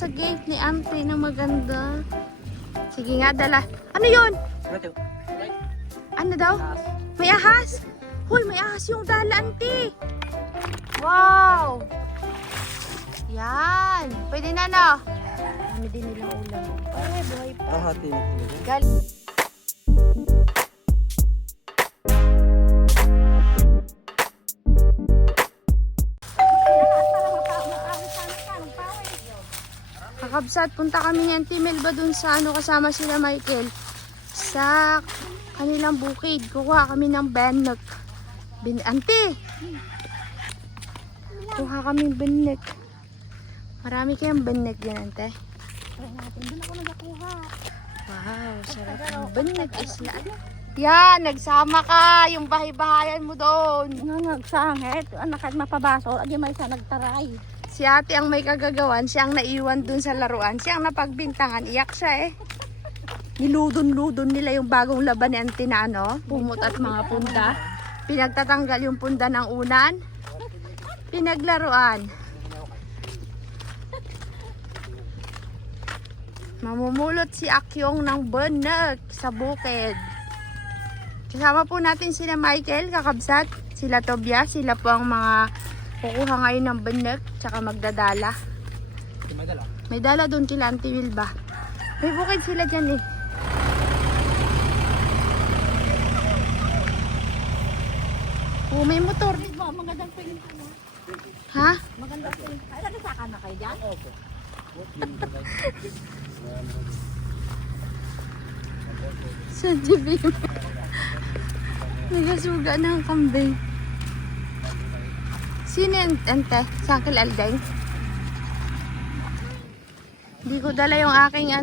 sa gate ni Ante na maganda. Sige nga, dala. Ano yun? Ano daw? May ahas? Hoy, may ahas yung dala, Ante. Wow! Yan. Pwede na, no? Dami din nilang ulam. Ay, buhay pa. Hati. Galing. Kakabsat, punta kami ni Auntie Melba dun sa kasama sila Michael sa kanilang bukid. Kukuha kami ng benek. Auntie! Kuha kami benek. Marami kayang benek yan, Ante. Doon ako nagakuha. Wow, sarap ng benek isla. Yan, nagsama ka. Yung bahay-bahayan mo doon. Nagsangit. Anak at mapabaso. Adi may isa nagtaray. Si ate ang may kagagawan, siya ang naiwan dun sa laruan, siya ang napagbintangan, iyak siya eh. Niludon-ludon nila yung bagong laban ni Auntie na pumut at mga punda. Pinagtatanggal yung punda ng unan. Pinaglaruan. Mamumulot si Akyong ng benek sa bukid. Kasama po natin sila Michael, kakabsat, sila Tobia, sila po ang mga kukuha ngayon ng benek, tsaka magdadala. May dala doon kila Auntie Wilba. May bukid sila dyan eh. Oh, may motor. Magandang piling ko. Ha? Magandang piling. Ay, nagsasakan na kayo dyan? Opo. Sa TV. Nagasuga ng kambing. Sino yung Ante? Sa Uncle Aldeng? Hindi ko dala yung aking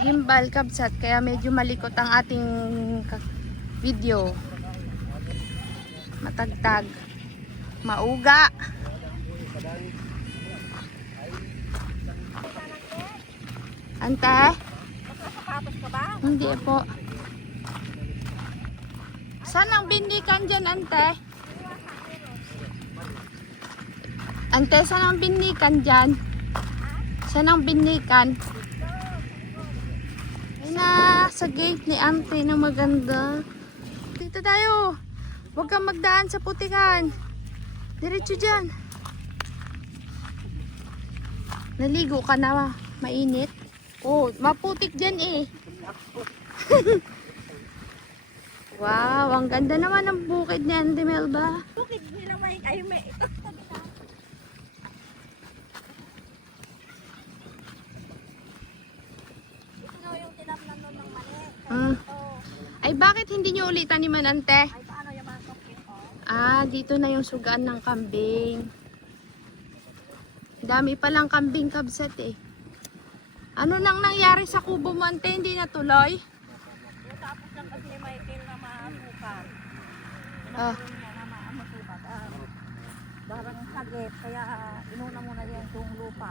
gimbal kabsat, kaya medyo malikot ang ating video. Matagtag. Mauga. Ante? Sapatos ka ba? Hindi po. Saan ang bindikan dyan, Ante? Ante, saan ang bindikan dyan? Saan ang bindikan? Ay na, sa gate ni Ante na maganda. Dito tayo. Huwag kang magdaan sa putikan. Diretso dyan. Naligo ka na, mainit. Oh, maputik dyan eh. Wow, ang ganda naman ng bukid ni Auntie Melba. Bukid nila may kayo may. Ito yung tinapnan doon ng mali. Ay, bakit hindi nyo ulit taniman, Ante? Ay, paano yung mga tokyo? Ah, dito na yung sugaan ng kambing. Dami palang kambing kabsat eh. Ano nang nangyari sa kubo mo, Ante? Hindi natuloy? Tapos lang kasi may team na maasukan. Ah. Niya na maasukan. Darang sagit. Kaya inuna muna yan yung lupa.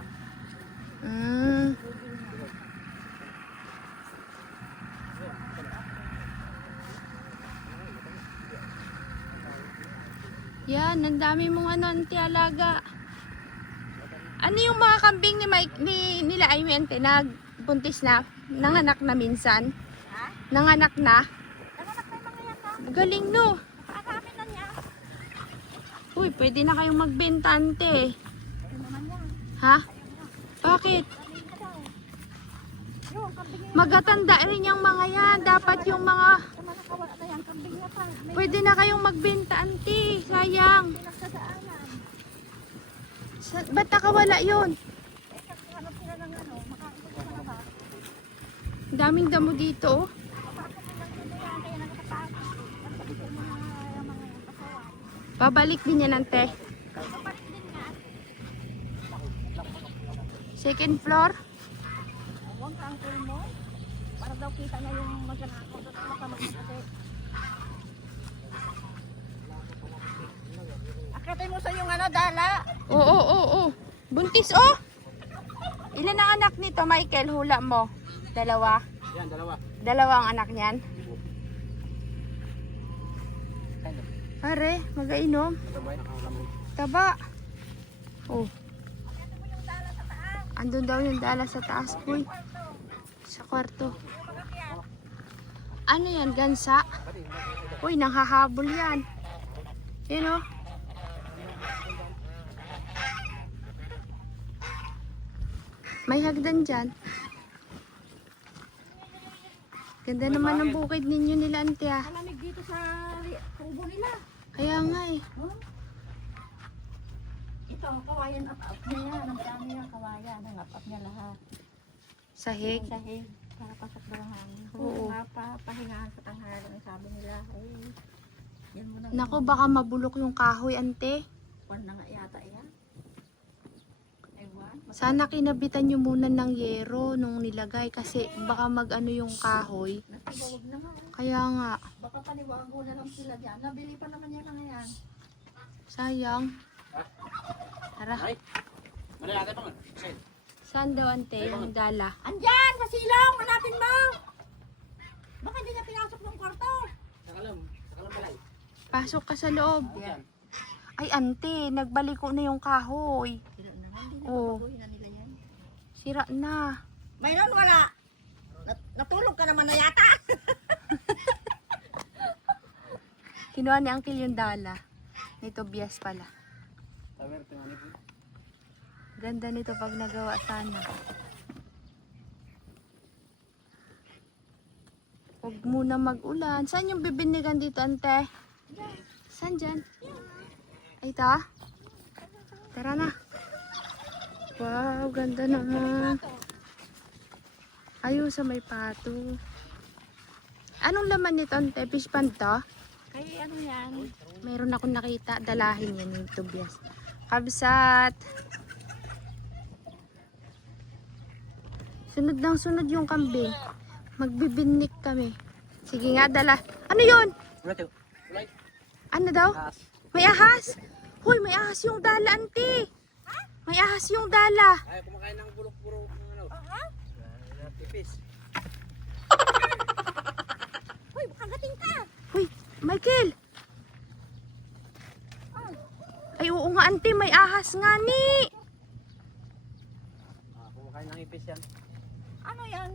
Yan, ang dami mong Ante, alaga. Ano yung mga kambing ni Mike, nila Amy, Ante, nagbuntis na? Nanganak na minsan? Ha? Nanganak na? Nanganak na yung mga yan na. Galing no. Nakakami na niya. Uy, pwede na kayong magbenta, Ante. Ano naman yan? Ha? Bakit? Kambing ka daw. Yung kambing yan. Magatanda rin yung mga yan. Dapat yung mga... Sama nakawala na yan. Kambing niya pa. May Pwede na kayong magbenta, Ante. Sayang. pinagsadaanan. Ba't nakawala yun? Eh, hanap sila ng makakita sa mga ba? Daming damo dito. Oh. Papasok mo lang dito yan. Kaya nakatapas. Pagkabit mo na yung mga yan. Pasawan. Babalik din yan, Ante. Kapalik din nga. Second floor. Huwag ka ang tool mo. Para daw kita niya yung maganako. Doon ang makamag kasi. Akitin mo sa yung dala. Oo. Buntis, oh. Ilan ang anak nito, Michael? Hula mo. Dalawa. Yan, dalawa. Dalawa ang anak niyan. Pare, magainom. Taba. Oh. Akitin mo yung dala sa taas. Andun daw yung dala sa taas, boy. Sa kwarto. Ano yan, gansa? Uy, nanghahabol yan. Yun o. May hagdan dyan. Ganda naman ng bukid ninyo nila, ante ah. Malamig dito sa tubo nila. Kaya nga eh. Oh. Ito, kawayan up niya yan. Ang dami yan, kawayan. Ang up niya lahat. Sahig. Yung sahig, para pasok daw ang hangin. Oo. Pahingaan sa tanghali, ang sabi nila. Ay, yan mo na. Naku, baka mabulok yung kahoy, ante. Kwan na nga yata yan. Ewan. Sana kinabitan nyo muna ng yero nung nilagay kasi baka mag-ano yung kahoy. Natibawag na nga. Kaya nga, Baka paniwago na lang sila dyan. Nabili pa naman yan na yan. sayang. Tara. Mana ada bang? Saan daw, ante, yung dala? Andyan! Sa silong! Hanapin mo! Baka hindi niya pinasok ng kwarto. Sakalam balay. Pasok ka sa loob. Yan. Ay, ante, nagbaliko na yung kahoy. Sila naman, hindi na Oo. baguhin na nila yan. Sira na. Mayroon wala. Natulog ka naman na yata. Kinuha ni Uncle yung dala. Ni Tobias pala. Tamer tingani po. Ganda nito pag nagawa sana. Huwag muna mag-ulan. Saan yung bibinigan dito, ante? Saan dyan? Ay, ta? Tara na. Wow, ganda naman. Ayun sa may pato. Anong laman nito, ante? Fish pan to? Kaya ano yan? Meron akong nakita. Dalahin yan yung Tobias. Kabsat. Sunod ng sunod yung kambing. Magbibinik kami. Sige nga, dala. Ano yun? Ano to? Balay. Ano daw? Taas. May ahas? Hoy, may ahas yung dala, ante. May ahas yung dala. Ay, kumakain ng bulok-bulok ng ano. Tipis. Uy, kagating ka! Hoy, Michael. Ay, oo nga, ante. May ahas nga ni. Kumakain ng ipis yan. Ano yan?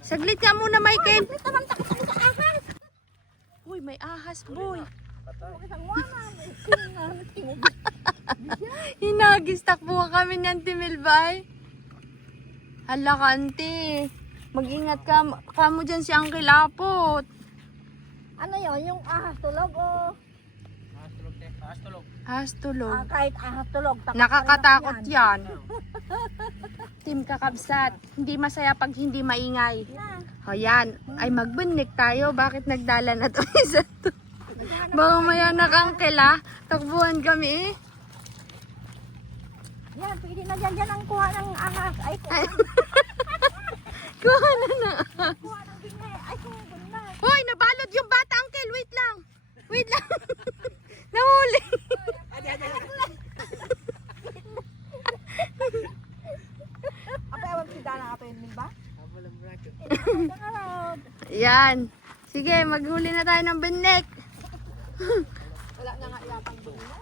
Saglit nga muna, Michael. Wait naman, takot ako sa ahas! Uy, may ahas, boy. Patay. Isang wanan. Tingog. Hinagis, takbuhan kami ni Auntie Milbay. Hala ka, ante. Mag-ingat ka. Kamo dyan si Uncle Apot. Ano yun? Yung ahas tulog o? Ahas tulog te. Ahas tulog. Ahas tulog. Kahit ahas tulog. takot Nakakatakot pa rin ako yan. Team Kakabsat. Hindi masaya pag hindi maingay. yan. O yan. Ay magbunik tayo. Bakit nagdala na to? Isa to. Naghahanap Baka mayanak Uncle ah. Takbuhan kami eh. yan, pwede na dyan ang kuha ng ahas. Ay, kuha Kuha na na. kuha ng bingay. Ay, kuha na. Hoy, nabalot yung bata, Uncle. Wait lang. Wait lang. Nahuli. Apa ewan si Dana apa yun ba? Yan. Sige, maghuli na tayo ng binik. Wala na nga yatang bunga.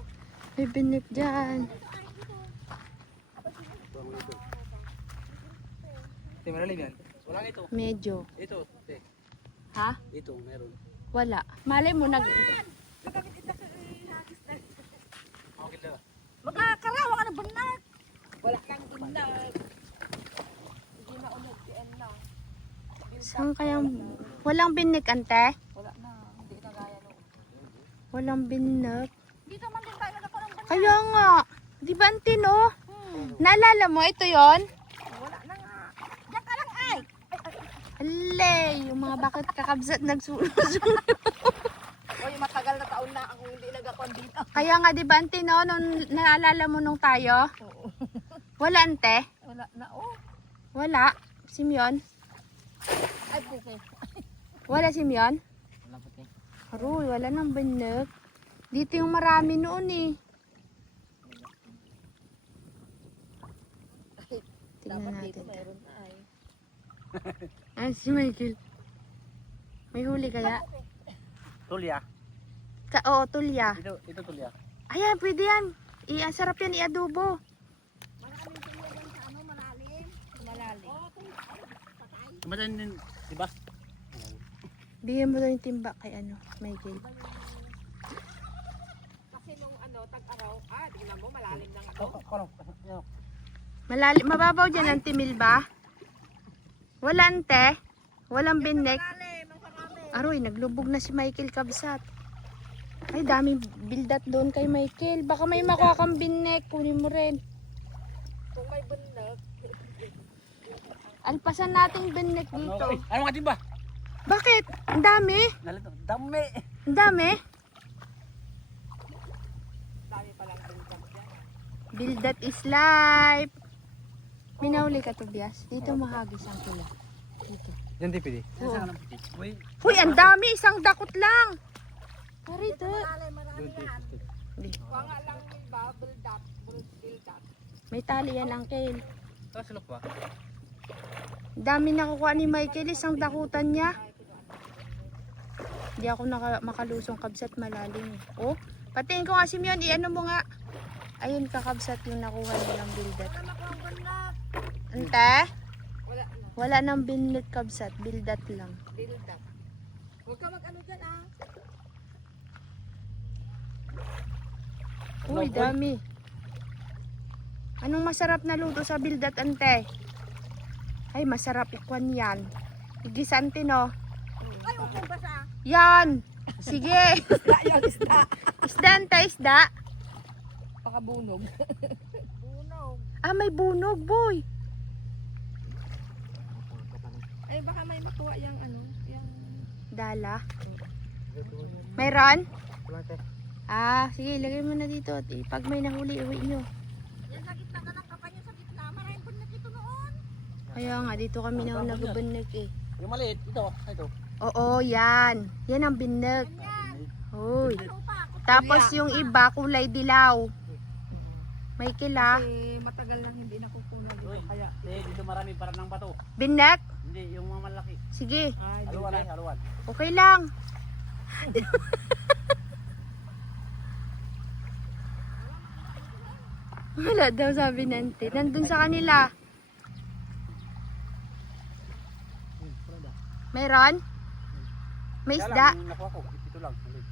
May binik dyan. Te, malalim yan. Walang ito. Medyo. Ito, te. Ha? Ito, meron. Wala. Malay mo, Okay na. Magkakarawa ka ng bunag. Wala kang bunag. Hindi na ulit si Enna. Saan kayang... Walang binik, ante? Wala na. Hindi na gaya no. Walang binik. Dito man din tayo nagkaroon ng bunag. Kaya nga. Di ba, ante, no? Naalala mo, ito yon. Wala na nga. Diyan ka lang ay. Alay, yung mga bakit kakabsat nagsulong. Oy, matagal na taon na ako hindi nagakon dito. Kaya nga, di ba, ante, no? Nung naalala mo nung tayo? Oo. Wala, ante? Wala na oh. Wala. Simeon? Ay, puke. Wala, Simeon? Wala po te. Aroy, wala nang binik. Dito yung marami noon eh. Tingnan Dapat dito natin. meron ay. Ay, si Michael. May huli kaya? Tulya. Oo, tulya. Ito tulya. Ayan, pwede yan. Ang sarap yan i-adobo. Maraming tulya dyan sa ano, marami. Kumain din, di ba? Bigyan mo daw yung timba kay ano, Michael. Kasi nung ano, tag-araw, tingnan mo, malalim lang ako. Malalim, mababaw dyan ang timil ba? Wala ante. Walang binek. Malalim, ang karami. Aroy, naglubog na si Michael kabsat. Ay, daming bildat doon kay Michael. Baka may makuha kang binek. Kunin mo rin. Kung may bundag, Alpasan nating binek dito. Ano nga timba? Bakit? Ang dami. Dami. Ang dami. dami palang bundag dyan. Bildat is life. Minauli ka, Tobias. Dito mahagis ang kila. Dito. Yan di pwede. Oo. Saan ka ng puti? Uy. Uy, ang dami. Isang dakot lang. Parito. Malalim, marami yan. Di. Kuha nga lang yung bubble dot, bulldot. May tali yan, Uncle. Kasulok ba? Dami nakukuha ni Michael. Isang dakutan niya. Hindi ako makalusong kabsat malalim. Oh, patiin ko nga si Mion. I-ano mo nga. Ayun, kakabsat yung nakuha nilang bildat. Wala makuha ang bundag. Ante? Wala na, Wala nang binlit kabsat. Bildat lang. bulldot. Huwag ka mag-ano dyan Uy, dami. Anong masarap na luto sa bildat, ante? Ay, masarap ikwan yan. Igisante, no? Ay, okay ba sa? Yan! Sige! Isda yan, isda. Isda, ante, isda. Pakabunog. Bunog. Ah, may bunog, boy. Ay, baka may makuha yung ano, yung... Dala. Mayroon? Wala te. Ah, sige, ilagay mo na dito. At pag may nahuli, uwi nyo. Yan sa gitna ka ng kapanya sa gitna. Maraming bundag ito noon. Kaya nga, dito kami na nagbabanig eh. Yung maliit, ito. Oo, yan. Yan ang binag. Yan. Uy. Ano pa? Tapos yung iba, kulay dilaw. May kila. Kasi matagal lang hindi nakukunan dito. Uy, Kaya, dito marami parang ng bato. Binag? Hindi, yung mga malaki. Sige, ay, Haluan ay, haluan. okay lang. Wala daw sabi nante. Nandun sa kanila. Meron? May Kaya isda? lang, yung nakuha ko, ito lang. maliit.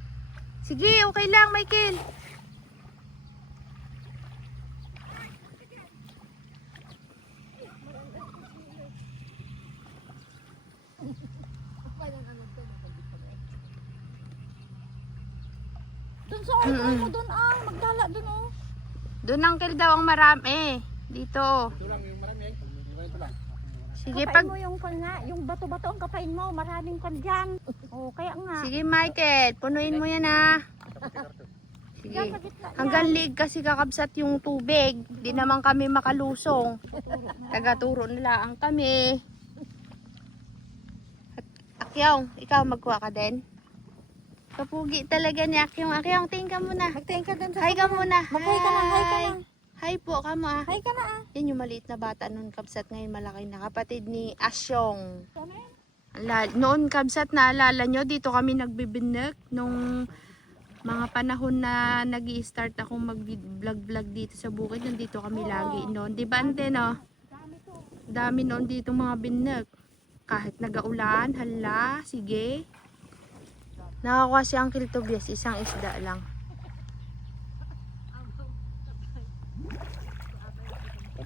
Sige, okay lang, Michael. doon sa order mo doon magdala doon Doon uncle daw ang marami. Dito. Ito lang, yung marami. Ito lang. Sige, Kapain mo yung yung bato-bato ang kapain mo, maraming kan dyan. Oh, kaya nga. Sige, Michael. Punuin mo yan ha. Sige. Diyan sa gitna. Hanggang lig kasi kakabsat yung tubig. Di naman kami makalusong. Tagaturo nila ang kami. Akyong, ikaw magkuha ka din? Kapugi talaga ni Akyong. Akyong, tingin ka muna. Magtingin ka doon sa Hi ka muna. Mag-hi ka na, hi ka na. Hi po ka mo ah. Hi ka na Yan yung maliit na bata noon kabsat, ngayon malaki na. Kapatid ni Asyong. Ano yan? Noon kabsat, naalala nyo, dito kami nagbibinek nung mga panahon na nag-i-start akong mag-vlog dito sa bukid. Nandito kami lagi noon. Di ba ante no? Dami noon dito mga binek. Kahit nagaulan, hala, sige. Nakakuha si Uncle Tobias, isang isda lang.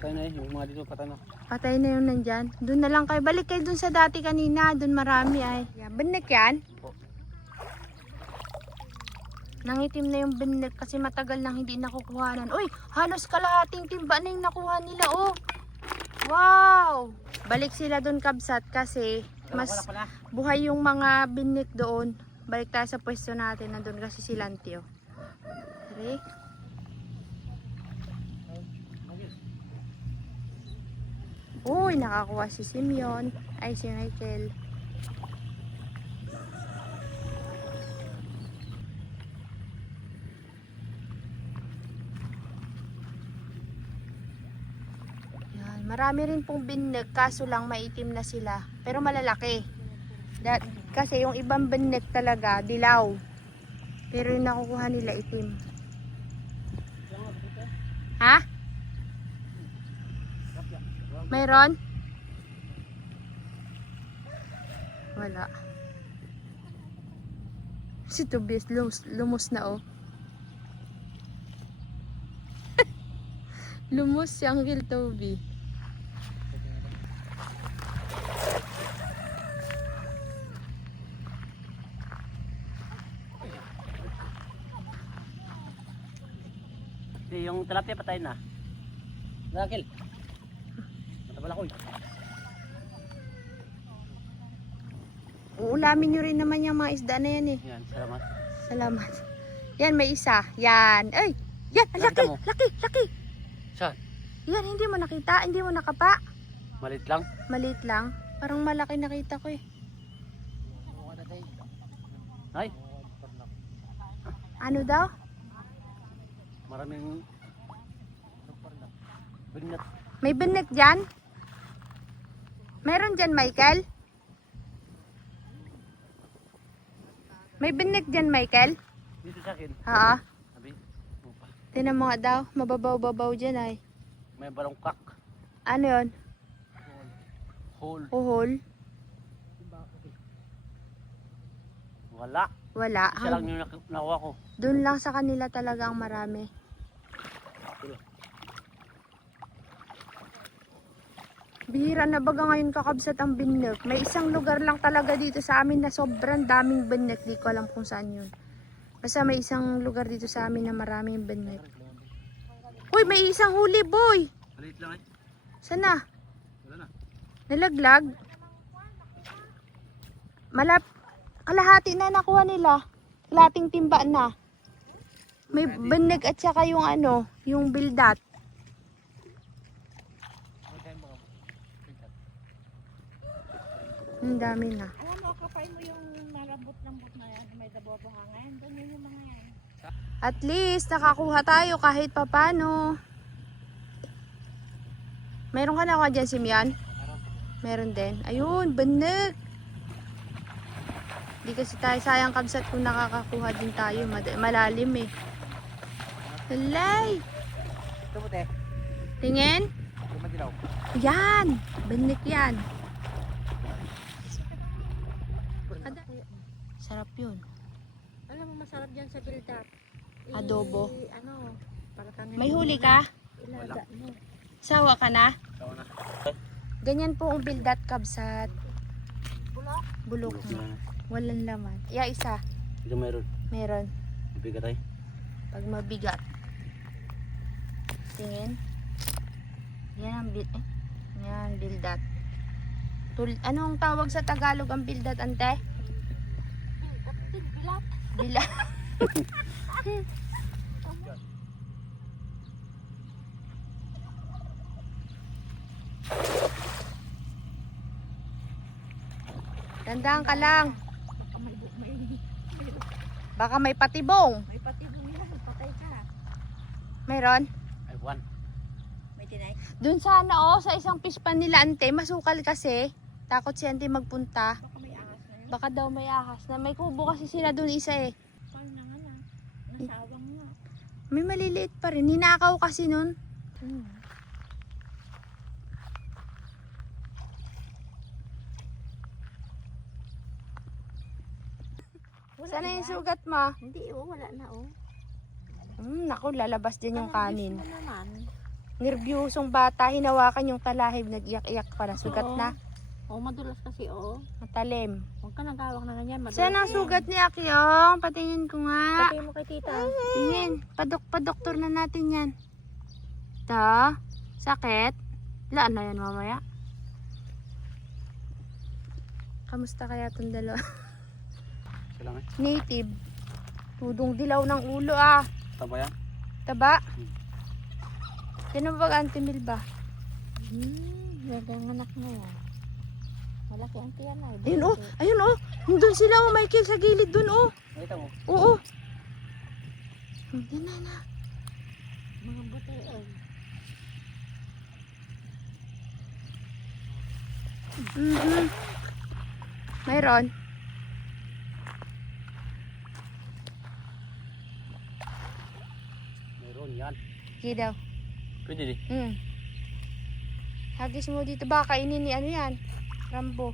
Patay na yung mga dito, patay na. Patay na yung nandyan. Doon na lang kayo. Balik kayo dun sa dati kanina. Doon marami ay. Binek yan? Nangitim na yung binek kasi matagal nang hindi nakukuhanan. Uy, halos kalahating timba na yung nakuha nila. Oh, wow! Balik sila doon kabsat kasi mas Wala. buhay yung mga binek doon. Balik tayo sa pwesto natin. Nandun kasi si Lantio. Tari. Uy, nakakuha si Simeon. Ay, si Michael. Yan, marami rin pong binek, kaso lang maitim na sila. Pero malalaki. Kasi yung ibang binek talaga, dilaw. Pero yung nakukuha nila itim. Ha? Mayroon? Wala. Si Tobias lumos na oh. Lumos si Uncle Toby. Yung tilapia patay na. Nakil. Matabal ako. Uulamin nyo rin naman yung mga isda na yan eh. Yan, salamat. Salamat. Yan, may isa. Yan. Ay! Yan! Ang laki! Nakita mo? Laki! Laki! Saan? Yan, hindi mo nakita. Hindi mo nakapa. Malit lang. Maliit lang. Parang malaki nakita ko eh. Ay, Ano daw? maraming binat. May binek dyan? Meron dyan, Michael? May binek dyan, Michael? Dito sa akin. Oo. Sabi, upa. Tinan mo nga daw. Mababaw-babaw dyan ay. May balongkak. Ano yun? Hole. Uhol? Wala. Wala. Isa lang yung nakuha ko. Doon lang sa kanila talaga ang marami. Bihira na baga ngayon kakabsat ang binek. May isang lugar lang talaga dito sa amin na sobrang daming binek. Di ko alam kung saan yun. Basta may isang lugar dito sa amin na maraming binek. Uy, may isang huli, boy! Malit lang eh. Sana? Wala na. Nalaglag? Kalahati na nakuha nila. Kalahating timba na. May binek at saka yung ano, yung bildat. Ang dami na. Alam mo, kapay mo yung narambot-lambot na yan, may dabobohangan. Doon yun yung mga yan. At least nakakuha tayo kahit papano. Meron ka na ako dyan, Simeon? Meron din. Ayun, binek. Di kasi tayo sayang kabsat kung nakakakuha din tayo. Malalim eh. Halay! Ito mo te. Tingin? Ito madilaw. Yan! Binek yan. Sarap yun. Alam mo, masarap dyan sa build-up. Adobo. Ano, para kami. May huli ka? Ilaga mo. Sawa ka na? Tawa na. Ganyan po ang bildat kabsat. Bulok? Bulok mo. Walang laman. Ya, isa. Ito mayroon. Meron. Bibigat ay. Pag mabigat. Tingin. Yan ang yan, bildat. Anong tawag sa Tagalog ang bildat, ante? Bilat. Bila. Tandaan ka lang. Baka may patibong. May patibong nila, patay ka. Mayroon? Ay, one. May tinay. Doon sana sa isang pispan nila, ante. Masukal kasi. Takot si ante magpunta. Baka may ahas na yun. Baka daw may ahas na. May kubo kasi sila doon isa eh. Paano na nga na? Nasawang nga. May maliliit pa rin. Ninakaw kasi nun. Sana yung sugat mo? Hindi, wala na Naku, lalabas din yung kanin. Ano naman? Nervyosong bata, hinawakan yung talahib, nag-iyak-iyak pala. Sugat Oo. na. Madulas kasi, Matalim. Huwag ka nagawak na ganyan, madulas. Saan ang sugat ni Akyong? Patingin ko nga. Patay mo kay tita. Tingin. Padoktor na natin yan. Ta? Sakit? Laan na yan mamaya. Kamusta kaya itong dalawa? Isa lang eh. Native. Tudong dilaw ng ulo ah. Taba yan. Taba? Sino ba antimil ba? Gagawang anak mo yan. Malaki ang tiyan ay. Ayun oh, ayun oh. Nandun sila oh, Michael sa gilid dun oh. Nakita mo? Oo. Yan na. Mga buto ay. Mayroon. Mayroon yan. Sige daw. Pwede di. Hagis mo dito. Baka kainin ni ano yan. Rambo.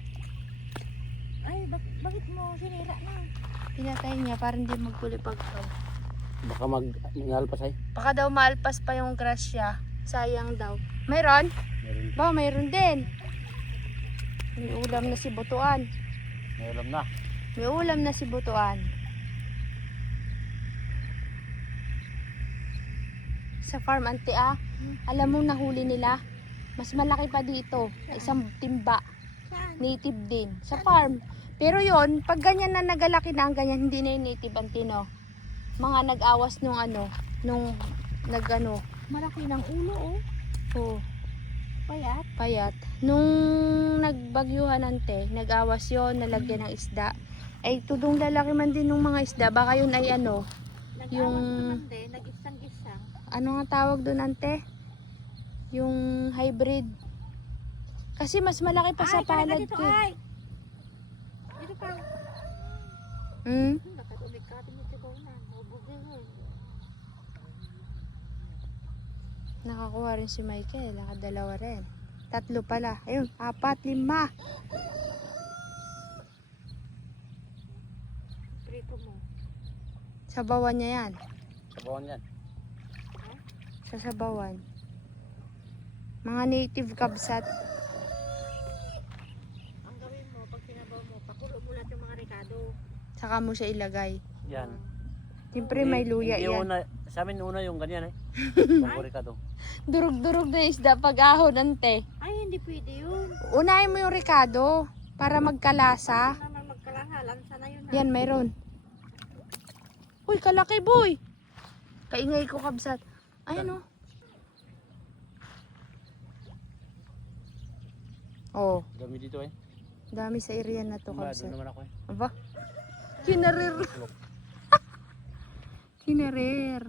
Ay, bakit mo sinira na? Pinatay niya para hindi magkulipagkaw. Baka nalpas ay. Baka daw maalpas pa yung grasya. Sayang daw. Mayroon? Meron. Ba, mayroon din. May ulam na si Butuan. Meron na. May ulam na si Butuan. Sa farm, ante alam mo nahuli nila? Mas malaki pa dito. Isang timba. Saan? Native din. Sa farm. Pero yon pag ganyan na nagalaki na ang ganyan, hindi na yung native antino. Mga nag-awas nung Malaki ng ulo, oh. oh, Payat. payat. Nung nagbagyuhan ante, nag-awas yon nalagyan ng isda. Ay, tudong lalaki man din ng mga isda. Baka yun ay Nag-awas Yung- naman din, nag-isang-isang. ano nga tawag doon ante? Yung hybrid. Kasi mas malaki pa sa talaga palad dito, ko. ay! Dito pa. Nakatulik ka din ito daw na. Mabugay mo. Nakakuha rin si Michael. Nakadalawa rin. 3 pala. Ayun, 4, 5. Prito mo. Sabawan niya yan. Sabawan yan. Sasabawan. Mga native kabsat. Ang gawin mo, pag sinabaw mo, pakulo mo lahat yung mga rekado. Saka mo siya ilagay. Yan. Siyempre may luya Hindi yan. una, sa amin una yung ganyan eh. Pagkuri ka to. Durug-durug na isda pag ahon ante. Ay, hindi pwede yun. Unahin mo yung rekado para magkalasa. Hindi naman magkalangalan. Sana yun ha. Yan, mayroon. Uy, kalaki boy. Kaingay ko kabsat. Ayan o. Oh, Dami dito eh. dami sa area na to Doon kabsat. naman ako eh. Aba, kinarir. Kinarir.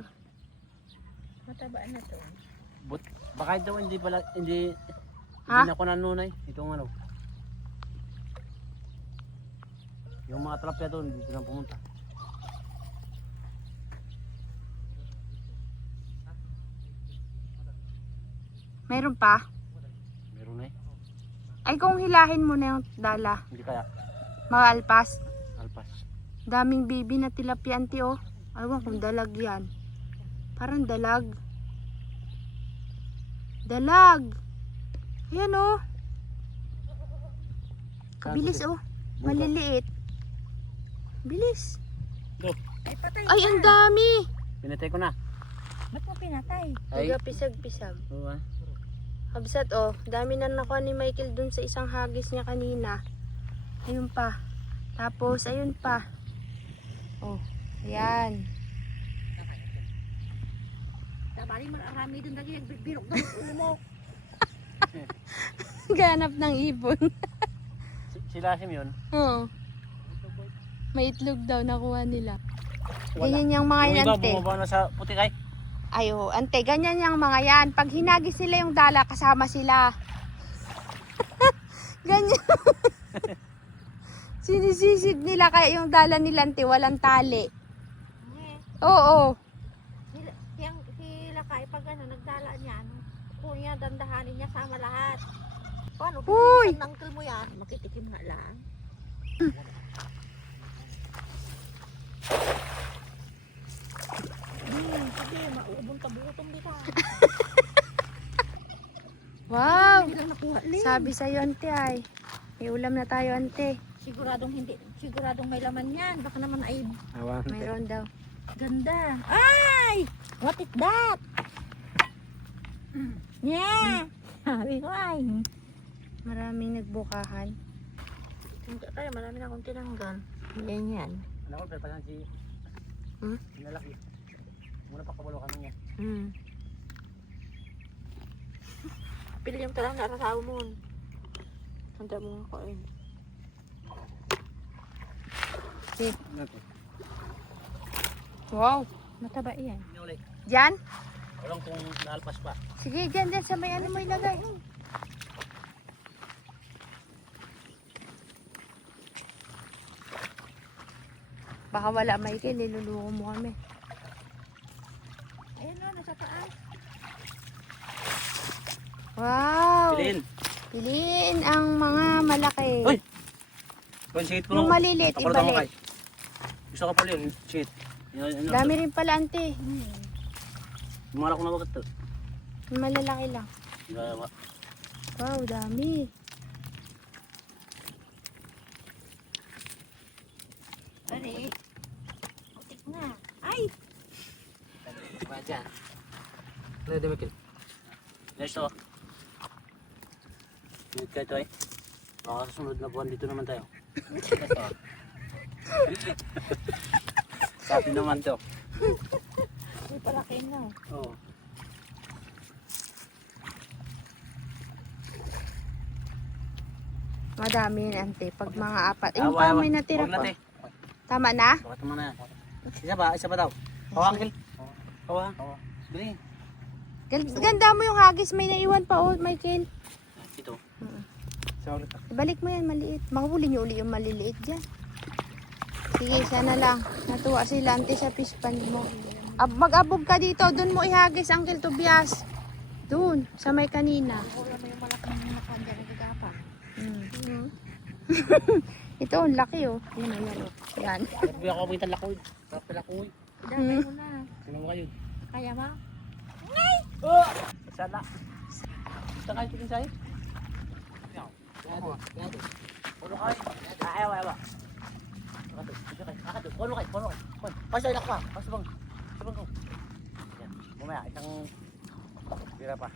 Mataba na to. Baka ito hindi Ha? na ako nanunay. Itong ano. Yung mga tilapia doon, dito lang pumunta. Mayroon pa? Meron eh. Ay, kung hilahin mo na yung dala, Hindi kaya. maalpas. Alpas. Daming bibi na tilapia ante oh. Alam kung dalag yan. Parang dalag. Dalag. Ayan oh. Kabilis oh. Maliliit. Bilis. Go. Ay, patay Ay, ang dami. Pinatay ko na. Ba't mo pinatay? Ay. Tiga pisag-pisag. Oo, ah. Habsat oh. Dami na nakuha ni Michael dun sa isang hagis niya kanina. Ayun pa. Tapos, ayun pa. Oh. Ayan. Tabali marami dun lagi nagbibirok ng ulo mo. Ganap ng ibon. Sila sim yun. Oo. May itlog daw nakuha nila. Wala. Ganyan yung mga Yung yan, iba ante. bumaba na sa putikay. Ay, oh, ante, ganyan yung mga yan. Pag hinagis sila yung dala, kasama sila. Ganyan. Sinisisid nila kaya yung dala nila, ante, walang tali. Oo. Si Lakay, pag ano, nagdala niyan, kung niya, dandahanin niya, sama lahat. Paano? Uy! Kung nangkil mo yan, makitikim nga lang. Sige, maubong tabutong dito. Wow. Hindi lang nakuha, Lin. Sabi sa'yo, ante, ay. May ulam na tayo, ante. Siguradong may laman yan. Baka naman ay Awan. Mayroon daw. ganda. Ay! What is that? Yeah! Sabi ko ay. Maraming nagbukahan. Kaya marami na akong tinanggal. Yan yan. Ano ko, pagpasan si... Sinalaki. Muna pa kabalo kami niya. Pili yung talang narasawa mo. Handa mo nga ko eh. Ano to? Wow. Mataba yan. Inuli. Diyan? Walang kung naalpas pa. Sige, dyan sa may ano mo ilagay. Baka wala, Michael, niluluko mo kami. Ayan na, nasa taas. Wow! Pilin. Piliin ang mga malaki. Uy! Kung shit ko. Yung maliliit, ibalik. Gusto ko pala yun, shit. Dami rin pala, ante. Mga ko na bagat to. Yung malalaki lang. Gawa. Wow, dami. Ari. Putik na. Ay! Kaya dyan. Ano yung dumikil? Next to. Dumikil kayo to eh. Baka sa sunod na buwan dito naman tayo. Next to. Sabi naman to. May palaki na. Oo. Madami yun, ante. Pag mga apat. Yung pa, may natira Huwag na, pa. te. Tama na? Bakit naman na yan? Isa pa daw. Hawa, Angel. Hawa. Bili. Ganda mo yung hagis. May naiwan pa, oh, Michael. Ito. Mm. Sa ulit. Ibalik mo yan, maliit. Makahuli niyo uli yung maliliit dyan. Sige, sana lang. Natuwa sila, ante, sa fish pan mo. Mag-abog ka dito. Doon mo ihagis, Uncle Tobias. Doon, sa may kanina. Wala mo yung malaking nakandyan na gagapa. Mm. Ito, ang laki, oh. Yan, yan, oh. Yan. Sabi ako may talakoy. Talakoy. Dami mo na. Sino mo kayo? Kaya ba? Oh! Sana. Gusto kayo tingin sa'yo? Puno kayo. Ayaw, ayaw. Akato. Puno kayo. Pasay lang pa. Pasabang. Sabang ko. Yan. Mamaya, isang pira pa.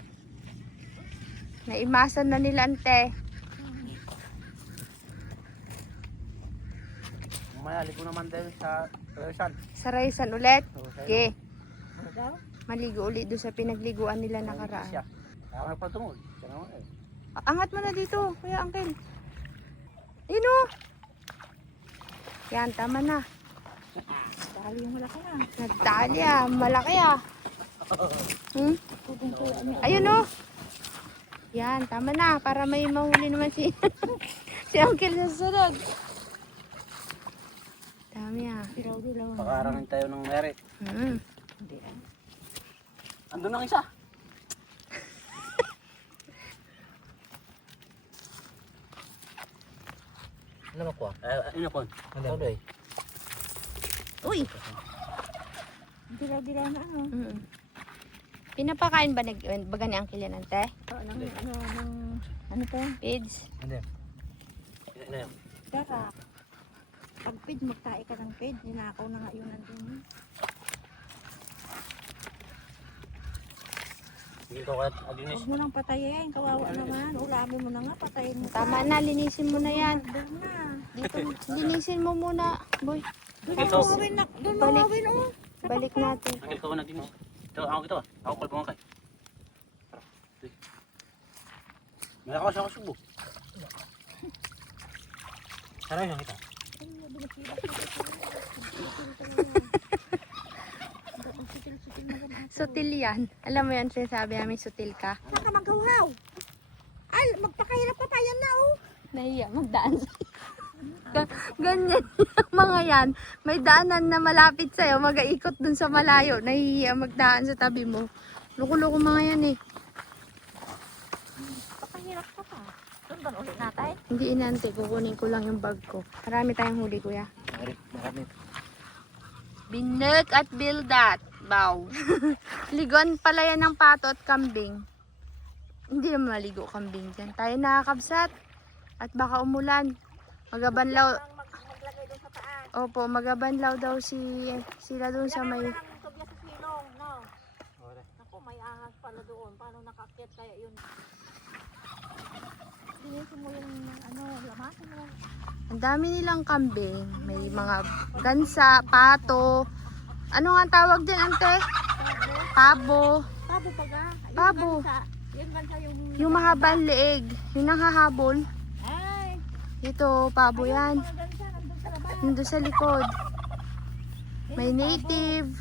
Naimasan na nila, ante. Mamaya, ligo naman tayo sa Rizal. Sa Raisan ulit. Okay. Ano daw? Maligo ulit doon sa pinagliguan nila nakaraan. Ako nagpatungod. Siya naman eh. Angat mo na dito, Kuya Uncle. Yun o. Yan, tama na. Dali yung malaki na. Nagtali ah, malaki ah. Hmm? Ayun o. Yan, tama na. Para may mahuli naman si, si Uncle sa susunod. Dami ah. Dilaw-dilaw. Pakarangin tayo ng merit. Hmm. Hindi ah. Andun ang isa. Ano ko? Ano ko? Ano doy? Uy. Dilaw-dilaw na ano. Mm. Pinapakain ba baga ni Uncle yan, ante? Ano to? Pids. Hindi. Ano yun? Dara. Pag pid, magtae ka ng pid. Ninakaw na nga yun nandun. Hindi ko kahit aginis. Huwag mo nang patayin. Kawawa naman. Ulamin mo na nga. Patayin mo. Tama na, linisin mo na yan. Doon na. Dito, linisin mo muna, boy. Doon Ito. mawawin na. Doon Balik. mawawin oh. Balik natin. Angel ko na ginis. Ito, ako. Ako kalbo nga kay. May ako sa subo. Saray lang kita. Sutil yan. Alam mo yan, sinasabi namin sutil ka. Saan ka magawaw? Ay, magpakahirap pa tayo na oh. Nahiya, magdaan ganyan yung mga yan. May daanan na malapit sa'yo, mag-aikot dun sa malayo. Nahiya magdaan sa tabi mo. Loko-loko mga yan eh. Pakahirap ka pa. Doon ulit natin. Hindi inante, kukunin ko lang yung bag ko. Marami tayong huli, kuya. Marami. Bineg at bildat. Bow. Ligon pala yan ng pato at kambing. Hindi naman maligo kambing dyan. Tayo nakakabsat. At baka umulan. Magabanlaw. Maglagay doon sa taas. Opo, magabanlaw daw sila doon sa may... Kailangan ng tubya sa silong, no? Ako, may ahas pala doon. Paano nakakit kaya yun? Linisin mo yung lamasin mo. Ang dami nilang kambing. May mga gansa, pato. Ano nga tawag din, ante? Pabo. Pabo pa ga? Pabo. Yung gansa yung... Yung mahabang leeg. Yung nanghahabol. Ay! Ito, pabo yan. Mga gansa, nandun sa labas. Nandun sa likod. May native.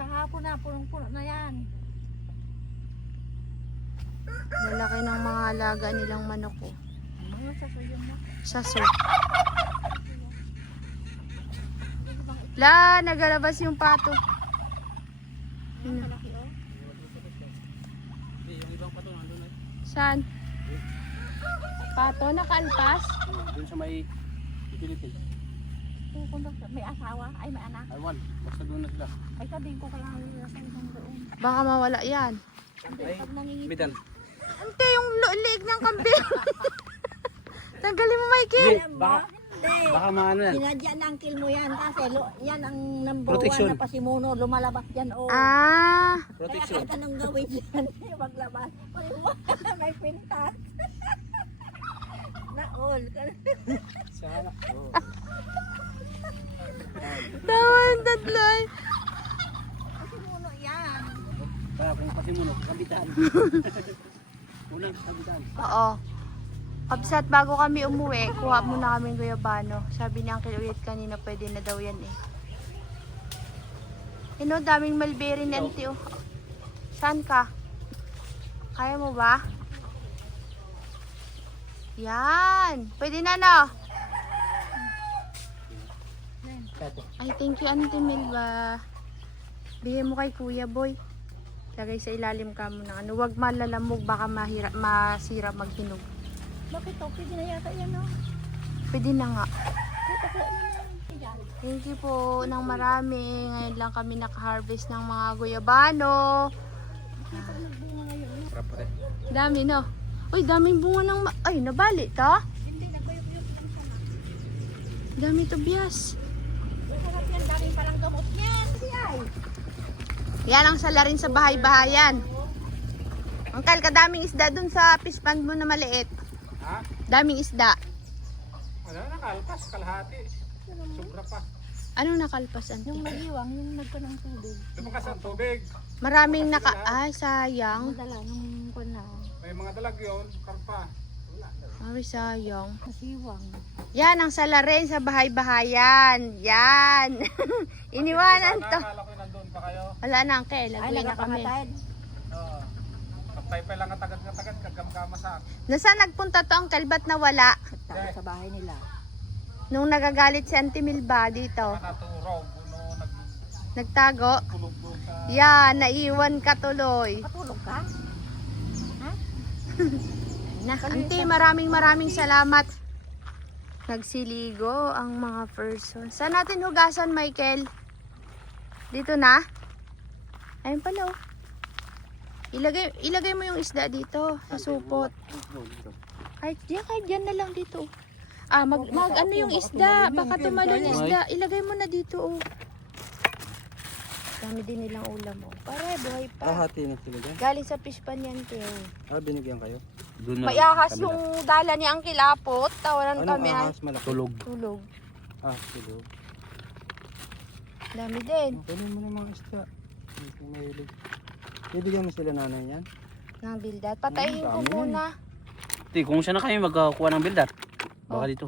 Sa hapon na, punong-puno na yan. Lalaki ng mga alaga nilang manok ko. Mga sasuyon mo. Saso. La, nagalabas yung pato. Yun na. Malaki oh. Yung ibang pato nandun eh. Saan? Pato, nakalpas? Doon sa may utility. Kung may asawa, ay may anak. Aywan, basta doon na sila. Ay sabihin ko kailangan nila sa isang doon. Baka mawala yan. Hindi, pag nangingit. Bidan. Ante, yung liig ng kambing. Tanggalin mo, Michael. Alam mo? Baka, Hindi. baka maano yan. Sinadya ng kill mo yan kasi yan ang number Protection. 1 na pasimuno. Lumalabas yan o. Ah, Kaya Protection. kahit anong gawin yan, maglabas. May pintas. Na-all. Sana. Oo. tawa ang tatlo. Pasimuno yan. Kaya kung pasimuno, kabitan. Unang kabitan. Oo. Kabsat, bago kami umuwi, kuha muna kami ng guyabano. Sabi ni Uncle Uyet kanina, pwede na daw yan eh. Daming mulberry na auntie, oh. Saan ka? Kaya mo ba? Yan. Pwede na, no? Ay, thank you, Auntie Melba. Bigay mo kay Kuya Boy. Lagay sa ilalim ka mo ng ano. Huwag malalamog, baka masira maghinog. Bakit to? Pwede na yata yan o. Pwede na nga. Kaya kaya ano yan. Thank you po ng marami. Ngayon lang kami naka-harvest ng mga guyabano. Sarap pa rin. Dami, no? Uy, daming bunga ng... Ay, nabali to? Hindi, nagbayok-bayok lang sana. Dami to, bias. Masarap yan, dami parang gamot yan. Siyay. Yan ang sala rin sa bahay-bahayan. Angkal, kadaming isda dun sa fish pond mo na maliit. Ha? Daming isda. Wala na, kalpas, kalahati. Sobra pa. Anong nakalpas, Yung Auntie? magiwang, yung nagkanang tubig. Lumakas ang tubig. Maraming naka... Ay, sayang. Madala nung kuna. May mga dalag yun, karpa. Ay, sayang. Masiwang. Yan ang sala rin sa bahay-bahayan. Yan. Iniwanan to. Akala ko nandun pa kayo. Wala na, Angkel. Ay, Lagay na kami. nagapangatad. Oo. Kapay-pay lang katagad-katagad, kagam-kama sa akin. Nasaan nagpunta to, Angkel? Ba't nawala? Tayo sa bahay nila. Nung nagagalit si Auntie Milba dito. Naturaw, puno, Nagtago. nagtulog doon sa... Yan, naiwan ka tuloy. Patulog ka? Na, Auntie, maraming salamat. Nagsiligo ang mga person. Saan natin hugasan, Michael? Dito na? Ayun pala, oh. Ilagay mo yung isda dito sa supot. Kahit dyan na lang dito. Ah, mag ano yung isda? Baka tumalo yung isda. Ilagay mo na dito, oh. Dami din nilang ulam, oh. Pare, buhay pa. hati na sila dyan. Galing sa fish pan yan, Teo. Binigyan kayo? Doon May ahas yung dala ni Uncle Apot. Tawaran kami, ay. malaki? Tulog. Tulog. Tulog. Dami din. Kunin mo na mga isda. Mahilig. Bibigyan mo sila nanay niyan? Ng bildat. Patayin ko dami yan. muna. Kung saan na kayo magkukuha ng bildat? Baka Oh. dito.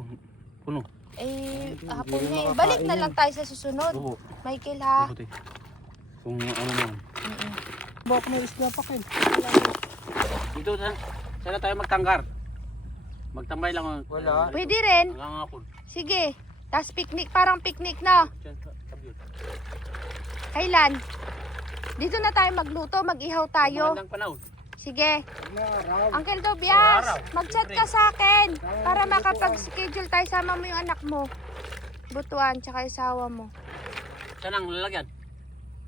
Puno. Eh, Hindi, hapon hindi na eh. makakain Balik na yan. lang tayo sa susunod. Oo. Michael, ha? Buti. Kung ano naman. Mm-mm. Bak may isda pa kayo. Dito sana tayo magtanggar. Magtambay lang. Wala. Pwede rin. Hanggang hapon. Sige. Tapos picnic, parang picnic na. Diyan sa tabi. Kailan? Dito na tayo magluto, mag-ihaw tayo. Magandang panahon. Sige. May araw. Uncle Tobias, Araw. mag-chat ka sa akin para makapag-schedule tayo. Sama mo yung anak mo. Butuan, tsaka isawa mo. Saan ang lalagyan?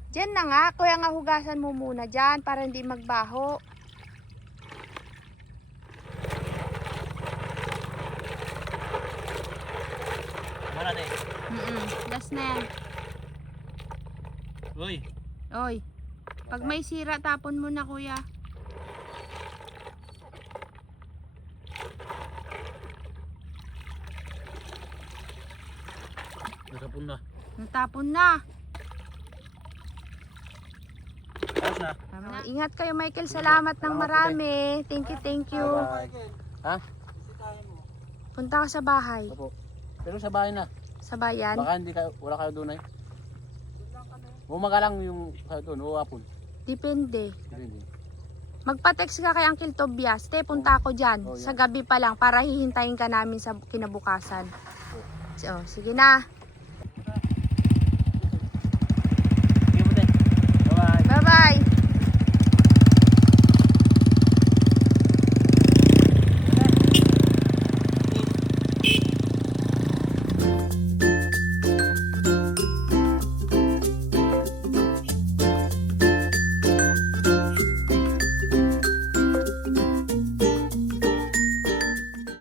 Diyan na nga, kaya nga hugasan mo muna dyan para hindi magbaho. Wala na eh. Last na yan. Uy. Oy, pag may sira, tapon mo na, kuya. Natapon na. Natapon na. Ayos na. Tama na. Ingat kayo, Michael. Salamat ng marami. Thank you. Ha? Punta ka sa bahay. Opo. Pero sa bahay na. Sa bayan. Baka hindi kayo, wala kayo doon ay. Umaga lang yung kayo doon. O hapon. Depende. Hindi. Magpa-text ka kay Uncle Tobias. Te, punta ako dyan. Oh, yeah. Sa gabi pa lang para hihintayin ka namin sa kinabukasan. So, sige na.